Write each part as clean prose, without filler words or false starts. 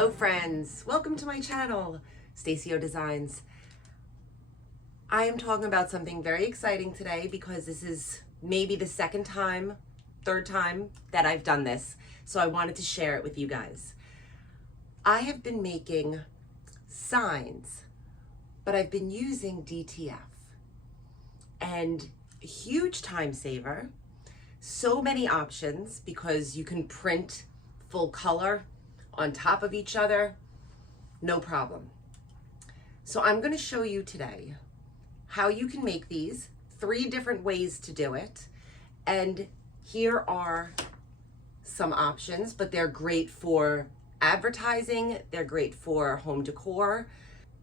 Hello friends, welcome to my channel, Stacy O Designs. I am talking about something very exciting today because this is maybe the third time that I've done this. So I wanted to share it with you guys. I have been making signs, but I've been using DTF, and a huge time saver. So many options because you can print full color on top of each other, no problem. So I'm going to show you today how you can make these, 3 different ways to do it. And here are some options, but they're great for advertising, they're great for home decor,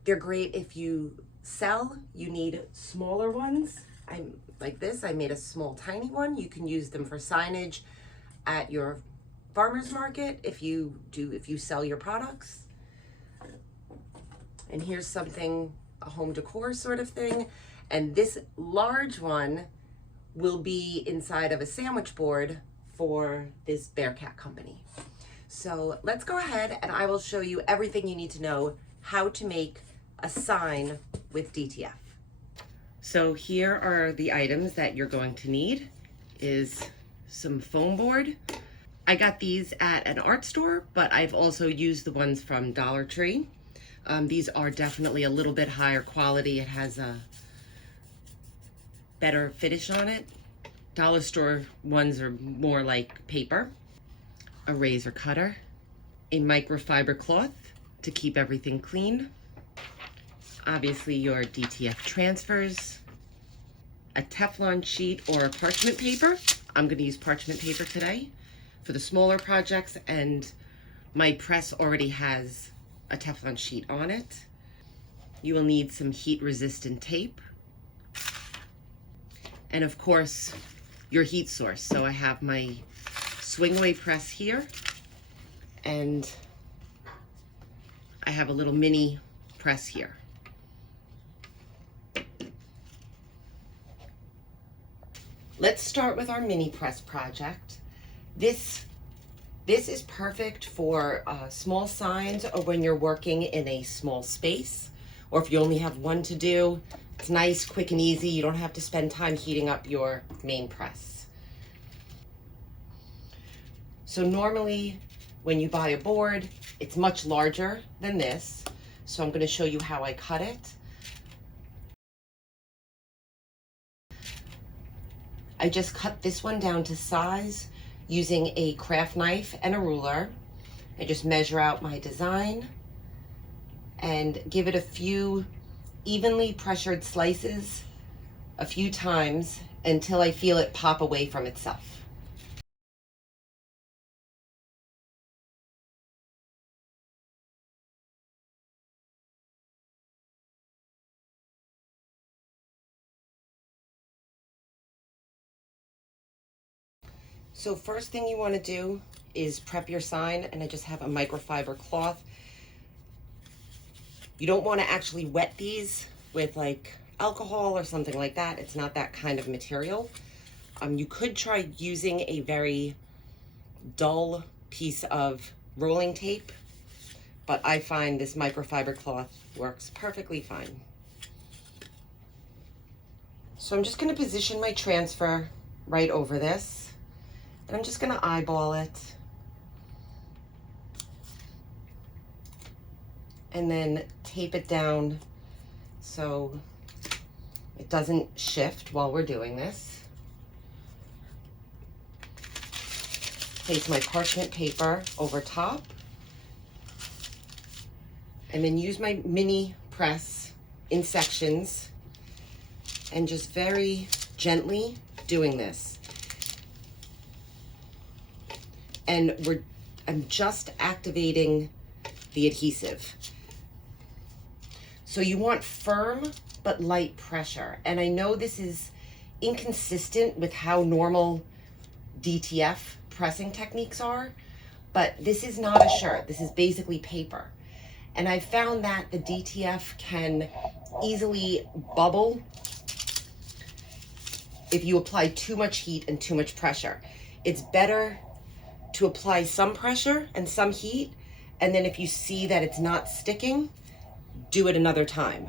they're great if you sell. You need smaller ones. Like this, I made a small tiny one. You can use them for signage at your farmer's market if you sell your products. And here's something, a home decor sort of thing. And this large one will be inside of a sandwich board for this Bearcat company. So let's go ahead and I will show you everything you need to know how to make a sign with DTF. So here are the items that you're going to need. Is some foam board. I got these at an art store, but I've also used the ones from Dollar Tree. These are definitely a little bit higher quality. It has a better finish on it. Dollar store ones are more like paper. A razor cutter, a microfiber cloth to keep everything clean. Obviously your DTF transfers, a Teflon sheet or a parchment paper. I'm going to use parchment paper today for the smaller projects, and my press already has a Teflon sheet on it. You will need some heat resistant tape, and of course your heat source. So I have my swing away press here, and I have a little mini press here. Let's start with our mini press project. This is perfect for small signs, or when you're working in a small space, or if you only have one to do. It's nice, quick and easy. You don't have to spend time heating up your main press. So normally when you buy a board, it's much larger than this. So I'm going to show you how I cut it. I just cut this one down to size using a craft knife and a ruler. I just measure out my design and give it a few evenly pressured slices a few times until I feel it pop away from itself. So first thing you want to do is prep your sign, and I just have a microfiber cloth. You don't want to actually wet these with like alcohol or something like that. It's not that kind of material. You could try using a very dull piece of rolling tape, but I find this microfiber cloth works perfectly fine. So I'm just going to position my transfer right over this. And I'm just going to eyeball it and then tape it down so it doesn't shift while we're doing this. Place my parchment paper over top and then use my mini press in sections and just very gently doing this. And I'm just activating the adhesive. So you want firm but light pressure. And I know this is inconsistent with how normal DTF pressing techniques are, but this is not a shirt. This is basically paper. And I found that the DTF can easily bubble if you apply too much heat and too much pressure. It's better to apply some pressure and some heat And then if you see that it's not sticking, do it another time.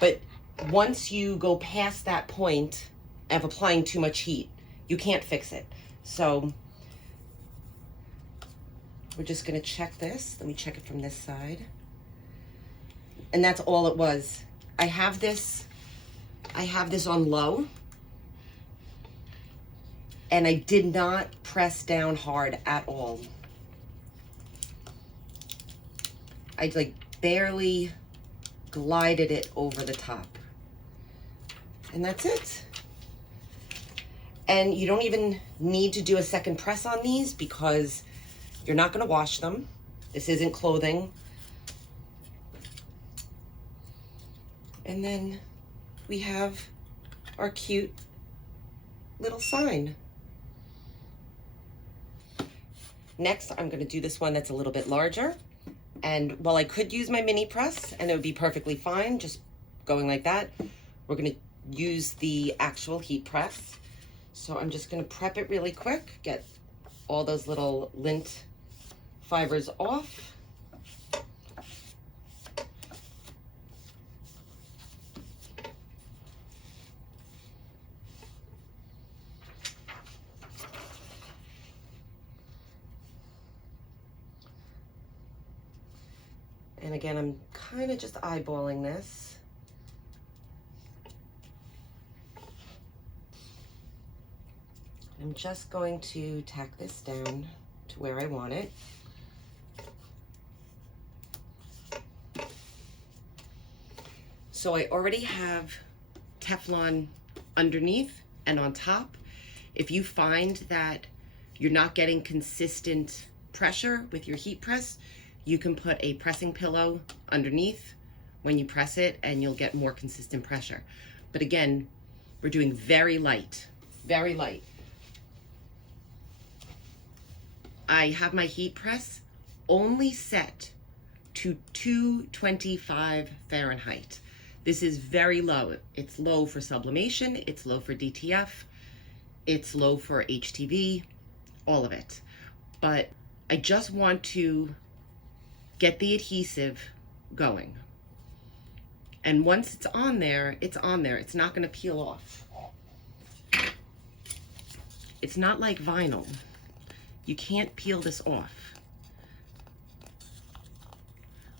But once you go past that point of applying too much heat, you can't fix it. So we're just gonna check this. Let me check it from this side. And that's all it was. I have this on low, and I did not press down hard at all. I like barely glided it over the top. And that's it. And you don't even need to do a second press on these because you're not gonna wash them. This isn't clothing. And then we have our cute little sign. Next, I'm gonna do this one that's a little bit larger. And while I could use my mini press and it would be perfectly fine, just going like that, we're gonna use the actual heat press. So I'm just gonna prep it really quick, get all those little lint fibers off. And again, I'm kind of just eyeballing this. I'm just going to tack this down to where I want it. So I already have Teflon underneath and on top. If you find that you're not getting consistent pressure with your heat press, you can put a pressing pillow underneath when you press it and you'll get more consistent pressure. But again, we're doing very light, very light. I have my heat press only set to 225 Fahrenheit. This is very low. It's low for sublimation, it's low for DTF, it's low for HTV, all of it. But I just want to get the adhesive going. And once it's on there, it's on there. It's not gonna peel off. It's not like vinyl. You can't peel this off.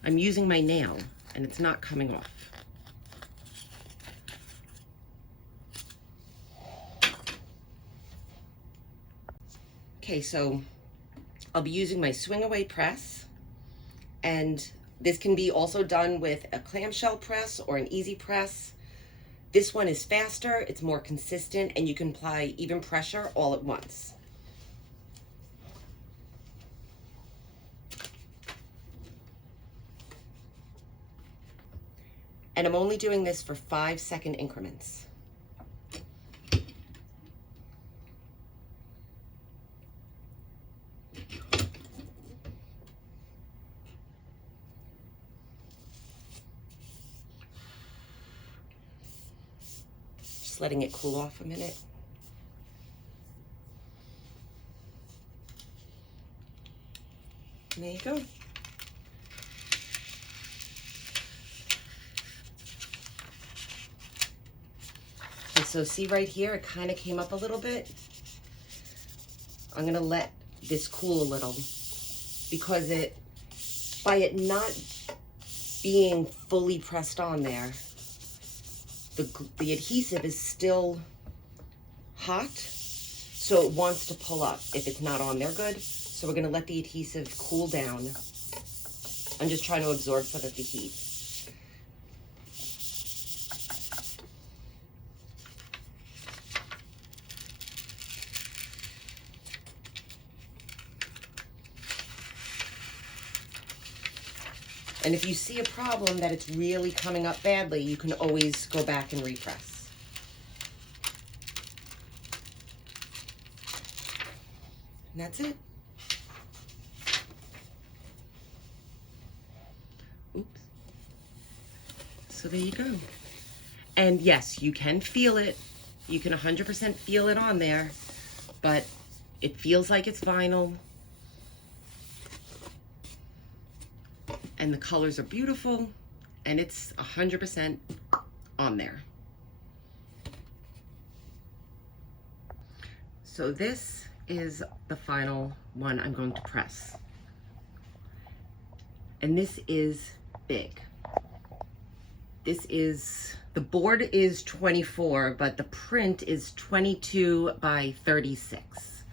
I'm using my nail and it's not coming off. Okay, so I'll be using my swing away press, and this can be also done with a clamshell press or an easy press. This one is faster, it's more consistent, and you can apply even pressure all at once. And I'm only doing this for 5-second increments. Just letting it cool off a minute. And there you go. And so see right here, it kind of came up a little bit. I'm gonna let this cool a little because by it not being fully pressed on there, the adhesive is still hot, so it wants to pull up if it's not on there good. So we're gonna let the adhesive cool down. I'm just trying to absorb some of the heat. And if you see a problem that it's really coming up badly, you can always go back and repress. And that's it. Oops. So there you go. And yes, you can feel it. You can 100% feel it on there, but it feels like it's vinyl. and the colors are beautiful, and it's 100% on there. So this is the final one I'm going to press. And this is big. This is, the board is 24, but the print is 22 by 36.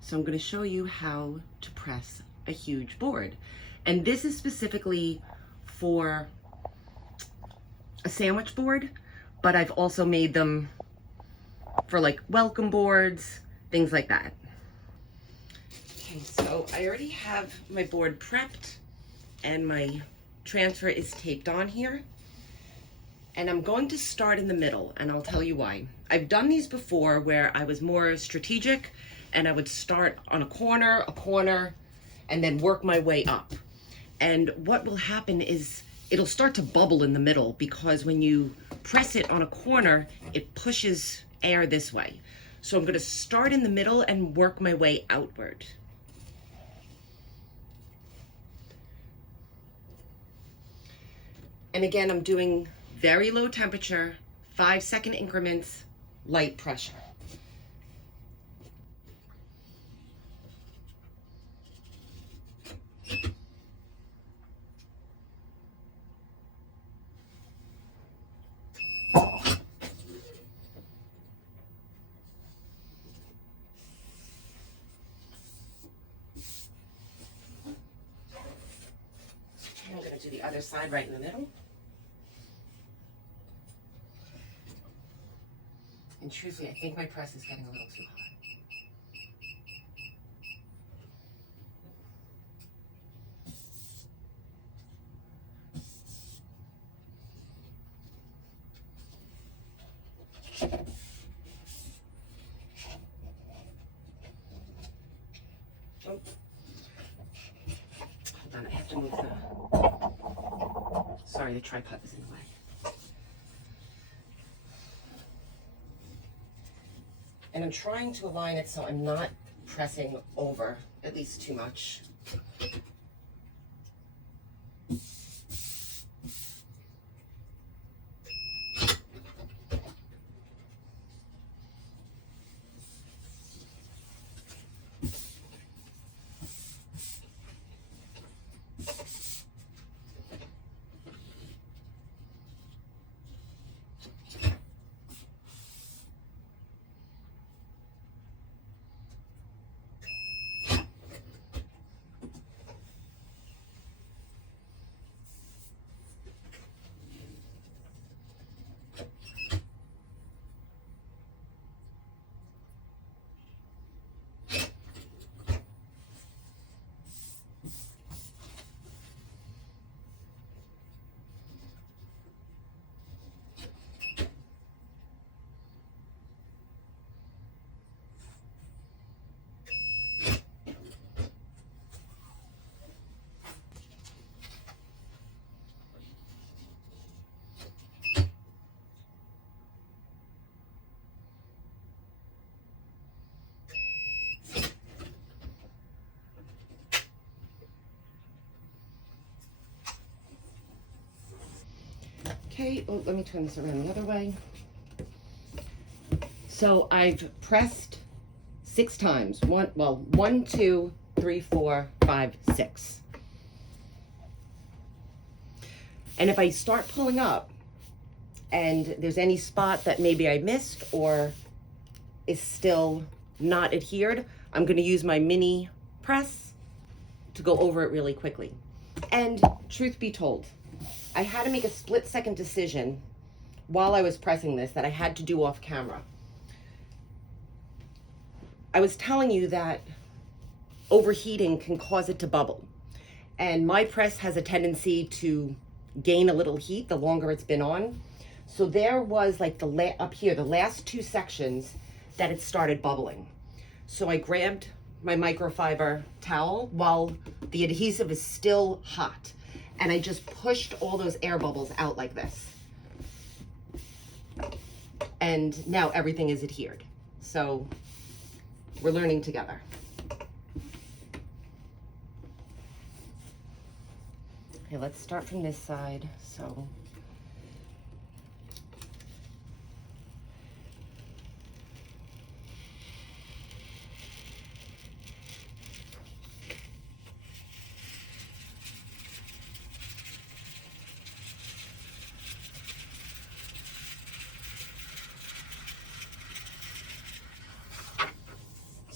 So I'm going to show you how to press a huge board. And this is specifically for a sandwich board, but I've also made them for like welcome boards, things like that. Okay, so I already have my board prepped and my transfer is taped on here. And I'm going to start in the middle, and I'll tell you why. I've done these before where I was more strategic and I would start on a corner, and then work my way up. And what will happen is it'll start to bubble in the middle, because when you press it on a corner, it pushes air this way. So I'm going to start in the middle and work my way outward. And again, I'm doing very low temperature, 5-second increments, light pressure. I'm going to do the other side right in the middle. And truthfully, I think my press is getting a little too hot. Oh. Hold on, I have to move the... Sorry, the tripod was in the way. And I'm trying to align it so I'm not pressing over, at least too much. Okay, oh, let me turn this around the other way. So I've pressed 6 times. 1, 2, 3, 4, 5, 6. And if I start pulling up and there's any spot that maybe I missed or is still not adhered, I'm going to use my mini press to go over it really quickly. And truth be told, I had to make a split-second decision while I was pressing this that I had to do off camera. I was telling you that overheating can cause it to bubble. And my press has a tendency to gain a little heat the longer it's been on. So there was like up here, the last 2 sections that it started bubbling. So I grabbed my microfiber towel while the adhesive is still hot. And I just pushed all those air bubbles out like this. And now everything is adhered. So we're learning together. Okay, let's start from this side. So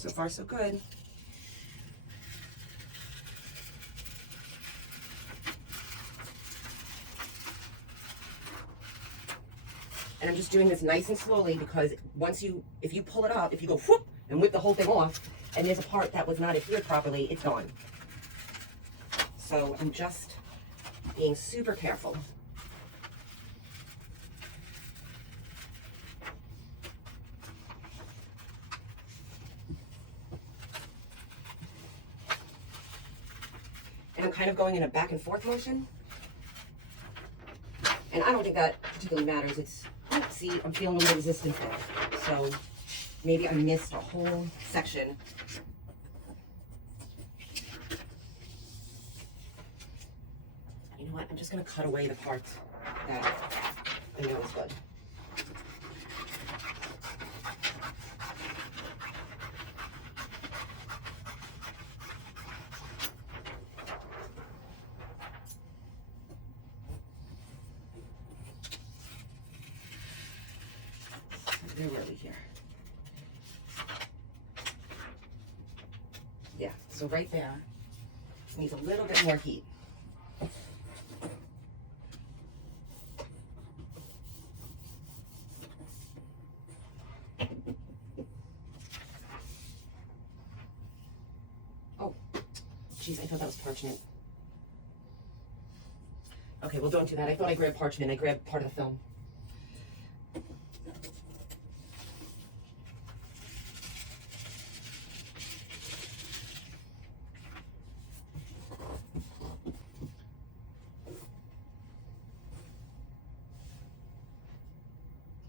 far so good. And I'm just doing this nice and slowly because if you pull it up, if you go whoop and whip the whole thing off, and there's a part that was not adhered properly, it's gone. So I'm just being super careful. And I'm kind of going in a back and forth motion. And I don't think that particularly matters. It's, see, I'm feeling a little resistance there. So maybe I missed a whole section. You know what? I'm just going to cut away the parts that I know is good. Where were we here? Yeah, so right there needs a little bit more heat. Oh, geez, I thought that was parchment. Okay, well, don't do that. I thought I grabbed parchment. I grabbed part of the film.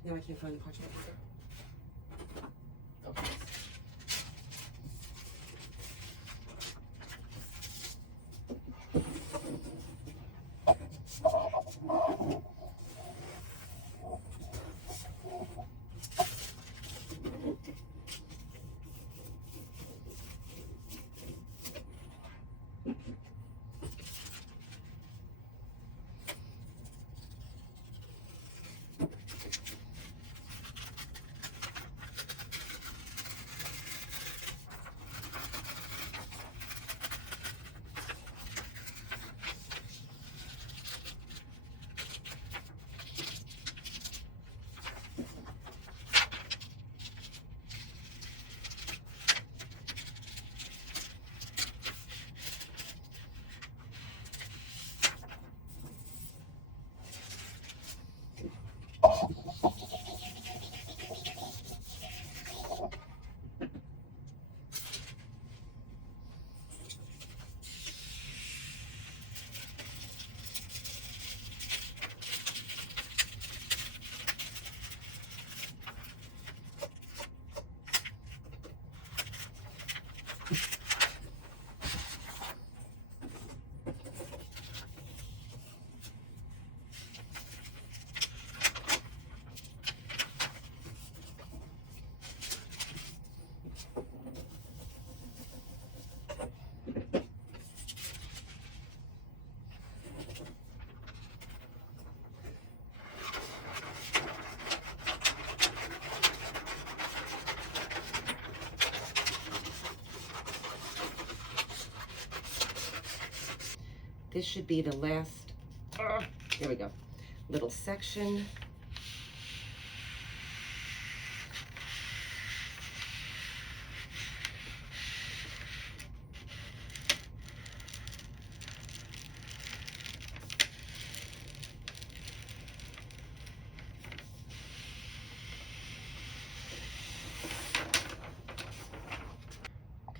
Now I can't find the parchment. Okay. This should be the last, there we go, little section.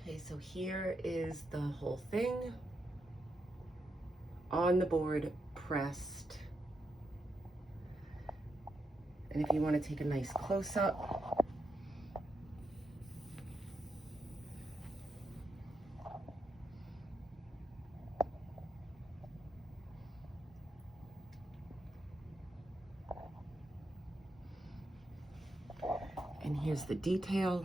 Okay, so here is the whole thing on the board, pressed. And if you want to take a nice close-up, And here's the detail.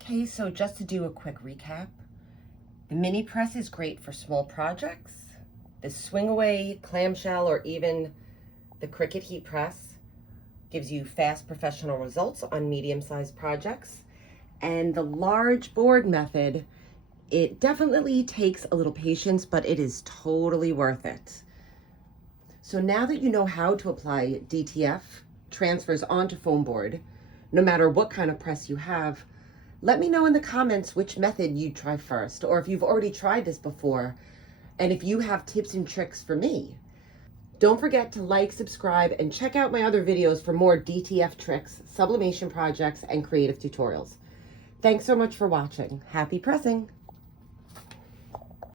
Okay, so just to do a quick recap, the mini press is great for small projects. The swing away clamshell or even the Cricut heat press gives you fast professional results on medium-sized projects. And the large board method, it definitely takes a little patience, but it is totally worth it. So now that you know how to apply DTF transfers onto foam board, no matter what kind of press you have, let me know in the comments which method you'd try first, or if you've already tried this before, and if you have tips and tricks for me. Don't forget to like, subscribe, and check out my other videos for more DTF tricks, sublimation projects, and creative tutorials. Thanks so much for watching. Happy pressing!